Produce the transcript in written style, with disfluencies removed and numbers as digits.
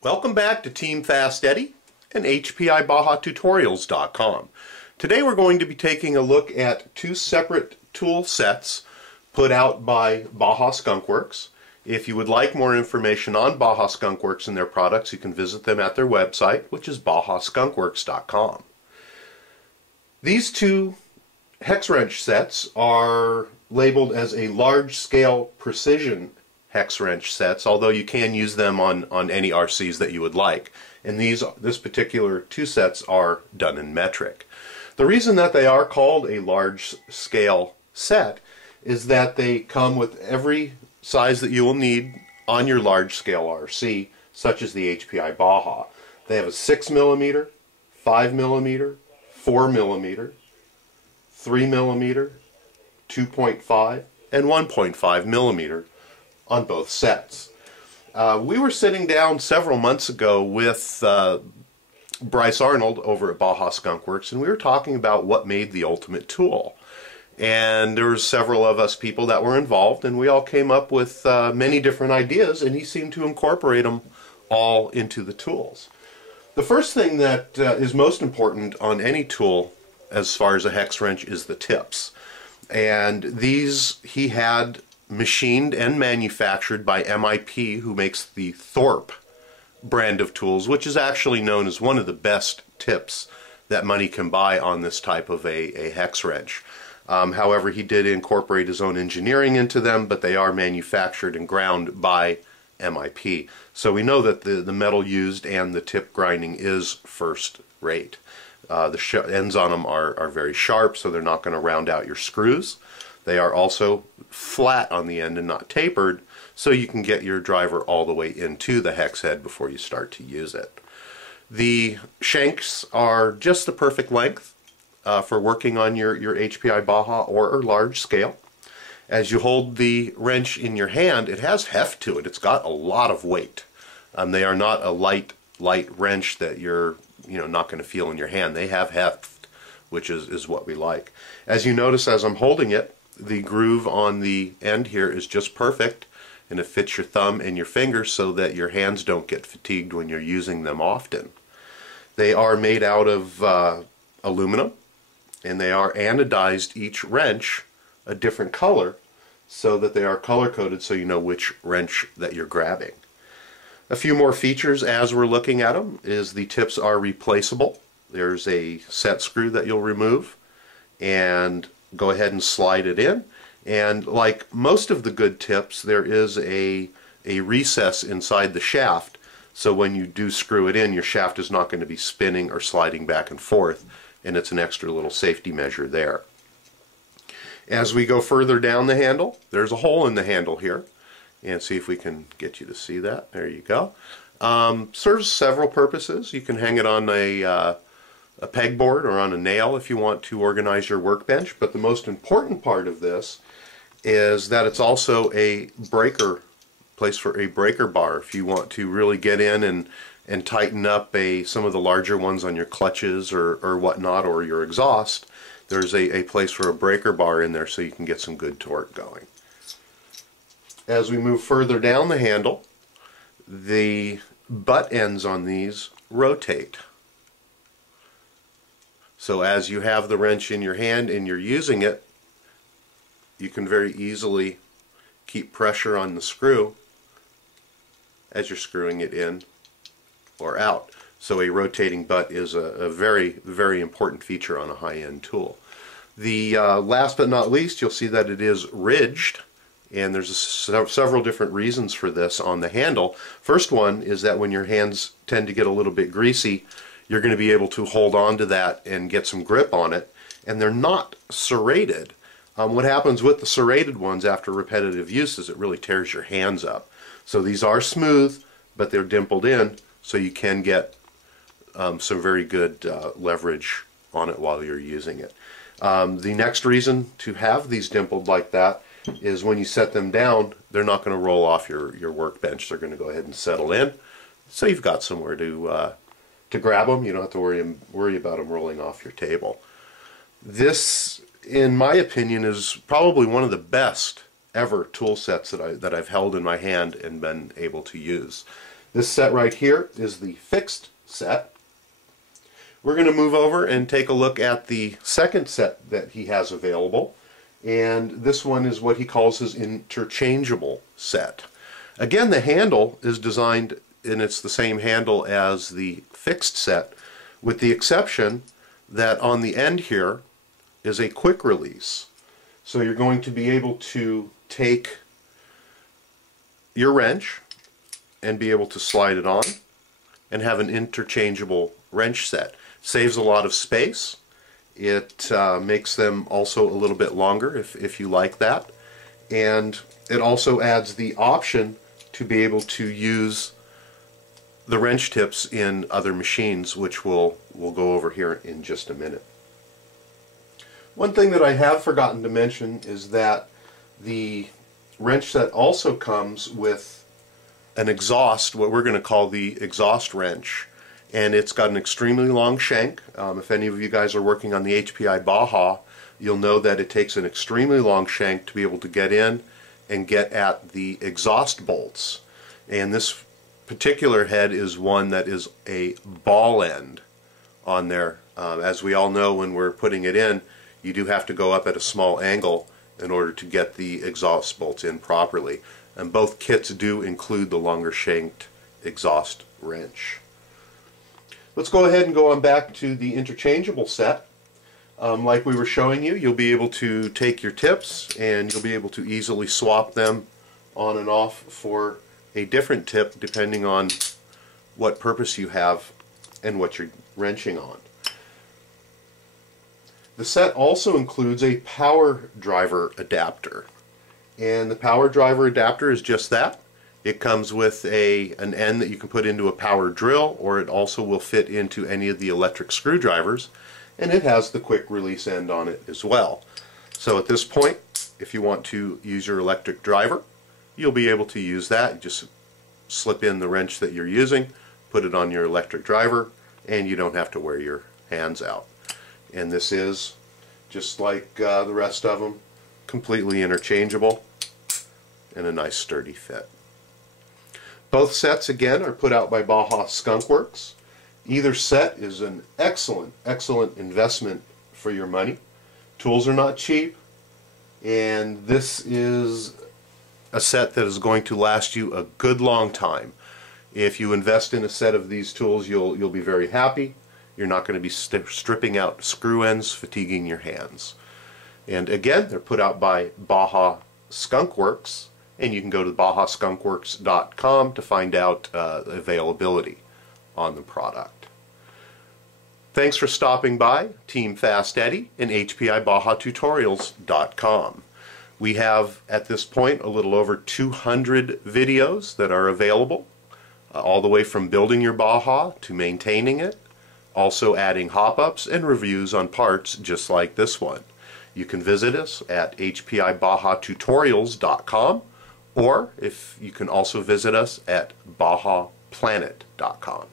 Welcome back to Team FastEddy and HPIBajaTutorials.com. Today we're going to be taking a look at two separate tool sets put out by Baja Skunkworks. If you would like more information on Baja Skunkworks and their products, you can visit them at their website, which is BajaSkunkworks.com. These two hex wrench sets are labeled as a large-scale precision hex wrench sets, although you can use them on any RCs that you would like. And this particular two sets are done in metric. The reason that they are called a large-scale set is that they come with every size that you will need on your large-scale RC, such as the HPI Baja. They have a 6mm, 5mm, 4mm, 3mm, 2.5, and 1.5 millimeter on both sets. We were sitting down several months ago with Bryce Arnold over at Baja Skunkworks, and we were talking about what made the ultimate tool. And there were several of us people that were involved, and we all came up with many different ideas, and he seemed to incorporate them all into the tools. The first thing that is most important on any tool as far as a hex wrench is the tips. And these he had machined and manufactured by MIP, who makes the Thorpe brand of tools, which is actually known as one of the best tips that money can buy on this type of a hex wrench. However, he did incorporate his own engineering into them, but they are manufactured and ground by MIP. So we know that the metal used and the tip grinding is first rate. The ends on them are very sharp, so they're not going to round out your screws. They are also flat on the end and not tapered, so you can get your driver all the way into the hex head before you start to use it. The shanks are just the perfect length for working on your HPI Baja or large scale. As you hold the wrench in your hand, it has heft to it. It's got a lot of weight. They are not a light wrench that you're not going to feel in your hand. They have heft, which is what we like. As you notice as I'm holding it, the groove on the end here is just perfect, and it fits your thumb and your fingers so that your hands don't get fatigued when you're using them often. They are made out of aluminum, and they are anodized, each wrench a different color, so that they are color coded so you know which wrench that you're grabbing. A few more features as we're looking at them is the tips are replaceable. There's a set screw that you'll remove and go ahead and slide it in, and like most of the good tips, there is a recess inside the shaft, so when you do screw it in, your shaft is not going to be spinning or sliding back and forth, and it's an extra little safety measure there. As we go further down the handle, there's a hole in the handle here, and see if we can get you to see that. There you go. Serves several purposes. You can hang it on a pegboard or on a nail if you want to organize your workbench, but the most important part of this is that it's also a place for a breaker bar if you want to really get in and tighten up some of the larger ones on your clutches or whatnot, or your exhaust. There's a place for a breaker bar in there so you can get some good torque going. As we move further down the handle, the butt ends on these rotate. So as you have the wrench in your hand and you're using it, you can very easily keep pressure on the screw as you're screwing it in or out. So a rotating butt is a very, very important feature on a high-end tool. The last but not least, you'll see that it is ridged, and there's several different reasons for this on the handle. First one is that when your hands tend to get a little bit greasy, you're going to be able to hold on to that and get some grip on it, and they're not serrated. What happens with the serrated ones after repetitive use is it really tears your hands up. So these are smooth, but they're dimpled in, so you can get some very good leverage on it while you're using it. The next reason to have these dimpled like that is when you set them down, they're not going to roll off your workbench. They're going to go ahead and settle in, so you've got somewhere to grab them. You don't have to worry about them rolling off your table. This, in my opinion, is probably one of the best ever tool sets that I've held in my hand and been able to use. This set right here is the fixed set. We're going to move over and take a look at the second set that he has available, and this one is what he calls his interchangeable set. Again, the handle is designed, and it's the same handle as the fixed set, with the exception that on the end here is a quick release. So you're going to be able to take your wrench and be able to slide it on and have an interchangeable wrench set. Saves a lot of space. It makes them also a little bit longer if you like that, and it also adds the option to be able to use the wrench tips in other machines, which we'll go over here in just a minute. One thing that I have forgotten to mention is that the wrench set also comes with an exhaust, what we're going to call the exhaust wrench, and it's got an extremely long shank. If any of you guys are working on the HPI Baja, you'll know that it takes an extremely long shank to be able to get in and get at the exhaust bolts. And this particular head is one that is a ball end on there. As we all know, when we're putting it in, you do have to go up at a small angle in order to get the exhaust bolts in properly. And both kits do include the longer shanked exhaust wrench. Let's go ahead and go on back to the interchangeable set. Like we were showing you, you'll be able to take your tips and you'll be able to easily swap them on and off for a different tip depending on what purpose you have and what you're wrenching on. The set also includes a power driver adapter, and the power driver adapter is just that. It comes with an end that you can put into a power drill, or it also will fit into any of the electric screwdrivers, and it has the quick release end on it as well. So at this point, if you want to use your electric driver, you'll be able to use that. You just slip in the wrench that you're using, put it on your electric driver, and you don't have to wear your hands out. And this is, just like the rest of them, completely interchangeable and a nice sturdy fit. Both sets, again, are put out by Baja Skunkworks. Either set is an excellent investment for your money. Tools are not cheap, and this is a set that is going to last you a good long time. If you invest in a set of these tools, you'll be very happy. You're not going to be stripping out screw ends, fatiguing your hands. And again, they're put out by Baja Skunkworks, and you can go to bajaskunkworks.com to find out availability on the product. Thanks for stopping by, Team FastEddy and HPIBajaTutorials.com. We have, at this point, a little over 200 videos that are available, all the way from building your Baja to maintaining it, also adding hop-ups and reviews on parts just like this one. You can visit us at HPIBajaTutorials.com, or if you can also visit us at BajaPlanet.com.